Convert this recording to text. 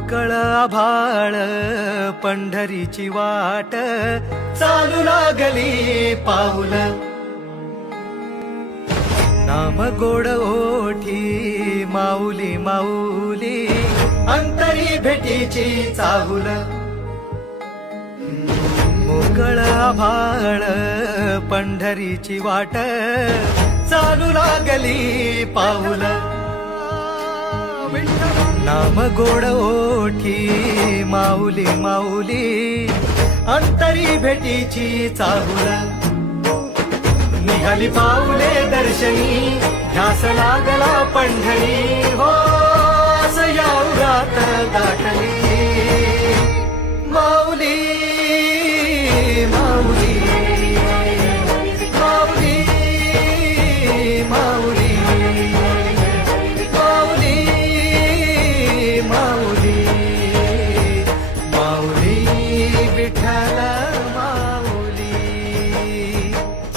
मोकळ आभाळ पंढरीची वाट चालू लागली पाऊल नाम गोड ओठी माऊली माऊली अंतरी भेटीची चाहुल मोकळ आभाळ पंढरीची वाट चालू लागली पाऊल नाम गोड ओठी माऊली माऊली अंतरी भेटीची चाहुल निघाली पाऊले दर्शनी ध्यास लागला पंढरी हो या उरात दाटली माऊली माऊली